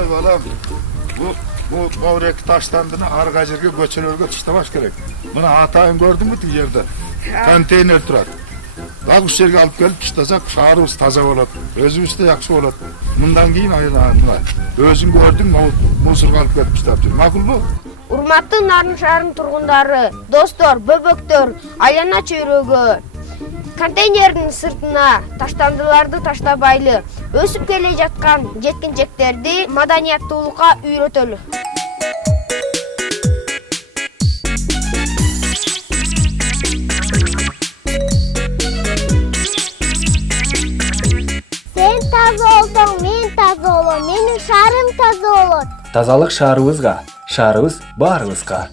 Ey balam, bu ovreki taşlandığını arka жерге көчөлөргө таштабаш керек. Мына атайын көрдүңбү тиги жерде? Контейнер турат. Бак ушул жерге алып келип таштасак, шаарыбыз таза болот. Өзүбүз да жакшы болот. Мындан кийин өзүң көрдүң, мусорго алып келип таштап жүр. Макулбу? Урматтуу Нарын шаарынын тургундары, достор, бөбөктөр, айлана чөйрөгө, контейнердин сыртына таштандыларды таштабайлы, өсүп келе жаткан жеткинчектерди маданияттуулукка үйрөтөлү. Сен таза болсоң, мен таза болом, менин шаарым таза болот. Тазалык шаарыбызга, шаарыбыз баарыбызга.